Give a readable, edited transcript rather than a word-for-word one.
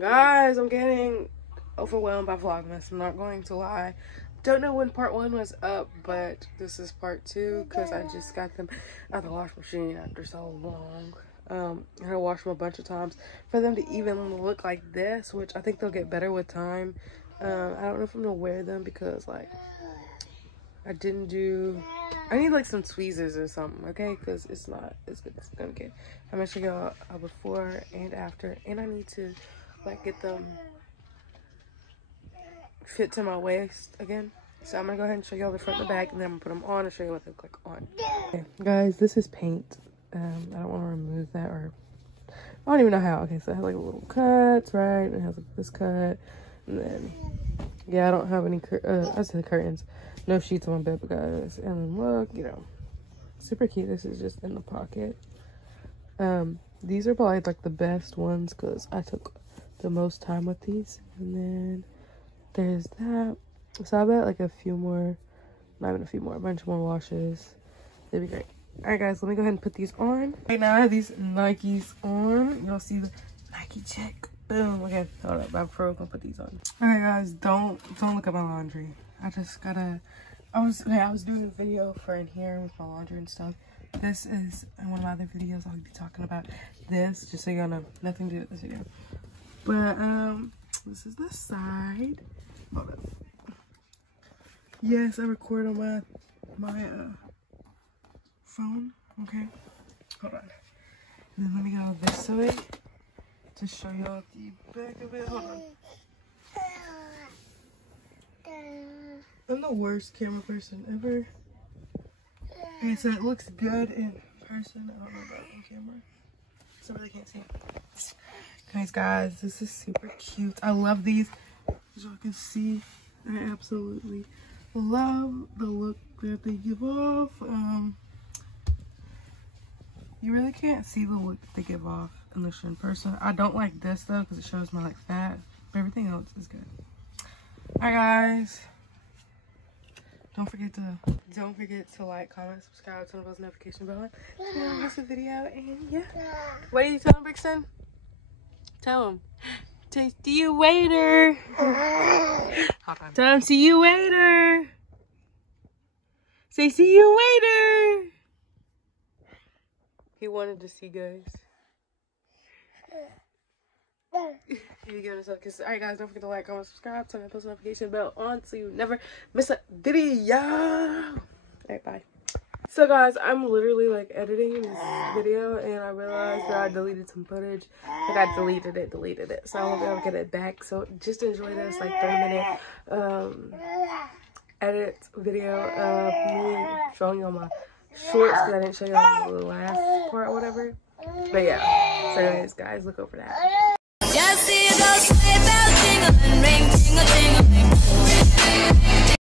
Guys, I'm getting overwhelmed by Vlogmas. I'm not going to lie. Don't know when part 1 was up, but this is part 2 because I just got them out of the wash machine after so long. I had to wash them a bunch of times for them to even look like this, which I think they'll get better with time. I don't know if I'm gonna wear them because like I need like some tweezers or something, okay? Because it's not as good as it's gonna get. I'm gonna show y'all a before and after, and I need to like get them fit to my waist again. So I'm gonna go ahead and show y'all the front and the back, and then I'm gonna put them on and show you what they look like on. Okay, guys, this is paint. I don't want to remove that, or I don't even know how. Okay, so it has like a little cuts, right? And it has like this cut, and then yeah, I don't have any I said curtains, no sheets on my bed, guys. And then look, you know, super cute. This is just in the pocket. These are probably like the best ones because I took the most time with these. And then there's that. So I bet like a few more, not even a few more, a bunch more washes. It'd be great. All right, guys, let me go ahead and put these on. Right now I have these Nikes on. Y'all see the Nike check. Boom. Okay, hold up. Before we're gonna put these on. All right, guys, don't look at my laundry. I just gotta. I was doing a video for in here with my laundry and stuff. This is in one of my other videos. I'll be talking about this, just so y'all know. Nothing to do with this video. But this is the side. Hold up. Yes, I record on my phone. Okay, hold on. And then let me go this way to show y'all the back of it. Hold on. I'm the worst camera person ever. Okay, so it looks good in person. I don't know about on camera, so I really can't see it. Anyways, guys, this is super cute. I love these. As y'all can see, I absolutely love the look that they give off. You really can't see the look that they give off unless you're in person. I don't like this though because it shows my like fat, but everything else is good. All right, guys. Don't forget to like, comment, subscribe, turn on those notification bell. Don't miss a video, and yeah. What are you telling Brixton? Tell him. See you later. Hold on. Tell him see you later. Say see you later. He wanted to see, guys. You give us a kiss. Alright, guys, don't forget to like, comment, subscribe, turn on post notification bell on so you never miss a video. Alright, bye. So guys, I'm literally like editing this video and I realized that I deleted some footage. Like I deleted it. So I won't be able to get it back. So just enjoy this like 30-minute edit video of me showing you all my shorts because I didn't show you all the last part or whatever. But yeah. So anyways, guys, look over that. Just see those sleigh bells jingling, ring, tingle, tingle.